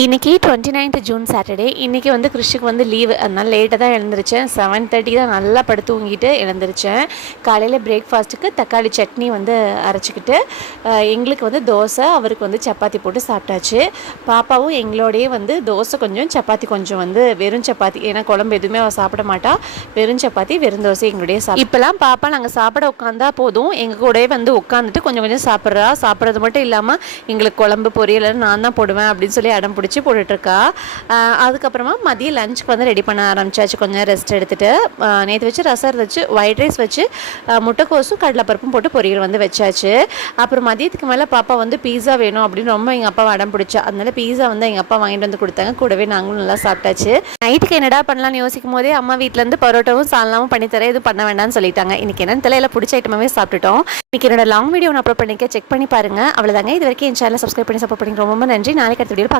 இன்றைக்கி 29th June Saturday. இன்றைக்கி வந்து கிறிஷுக்கு வந்து லீவு, அதனால் லேட்டாக தான் எழுந்திரிச்சேன். 7:30 தான் நல்லா படுத்து தூங்கிட்டு எழுந்திரிச்சேன். காலையில் பிரேக்ஃபாஸ்ட்டுக்கு தக்காளி சட்னி வந்து அரைச்சிக்கிட்டு எங்களுக்கு வந்து தோசை, அவருக்கு வந்து சப்பாத்தி போட்டு சாப்பிட்டாச்சு. பாப்பாவும் எங்களோடையே வந்து தோசை கொஞ்சம் சப்பாத்தி கொஞ்சம் வந்து வெறும் சப்பாத்தி, ஏன்னா குழம்பு எதுவுமே அவள் சாப்பிட மாட்டா. வெறும் சப்பாத்தி வெறும் தோசை எங்களுடைய இப்போலாம் பாப்பா நாங்கள் சாப்பிட உட்காந்தா போதும் எங்கள் கூடயே வந்து உட்காந்துட்டு கொஞ்சம் கொஞ்சம் சாப்பிட்றா. சாப்பிட்றது மட்டும் இல்லாமல் எங்களுக்கு குழம்பு பொரியல் நான் தான் போடுவேன் அப்படின்னு சொல்லி அடம் பிடிச்சி போட்டுட்ருக்கா. அதுக்கப்புறமா மதியம் லஞ்சுக்கு வந்து ரெடி பண்ண ஆரம்பிச்சாச்சு. கொஞ்சம் ரெஸ்ட் எடுத்துகிட்டு நேற்று வச்சு ரசம் வச்சு ஒயிட் ரைஸ் வச்சு முட்டைக்கோசும் கடலைப்பருப்பும் போட்டு பொரியல் வந்து வச்சாச்சு. அப்புறம் மதியத்துக்கு மேலே பாப்பா வந்து பீஸா வேணும் அப்படின்னு ரொம்ப எங்கள் அப்பா அடம் பிடிச்சா. அதனால பீஸா வந்து எங்கள் அப்பா வாங்கிட்டு வந்து கொடுத்தாங்க. கூடவே நாங்களும் நல்லா சாப்பிட்டாச்சு. நைட்டுக்கு என்னடா பண்ணலாம்னு யோசிக்கும் போதே அம்மா வீட்டிலேருந்து பரோட்டாவும் சால்னாவும் பண்ணித்தரேன், எதுவும் பண்ண வேண்டாம்னு சொல்லிட்டாங்க. இன்றைக்கி என்னன்னு தெரியல, பிடிச்ச ஐட்டமாகவே சாப்பிட்டுட்டோம். இன்றைக்கி என்னோட லாங் வீடியோ நான் அப்லோட் பண்ணிக்க செக் பண்ணி பாருங்கள். அவ்வளோதாங்க. இது வரைக்கும் என் சேனலை சப்ஸ்கிரைப் பண்ணி சப்போர்ட் பண்ணி ரொம்ப நன்றி. நாளைக்கு அடுத்த வீடியோ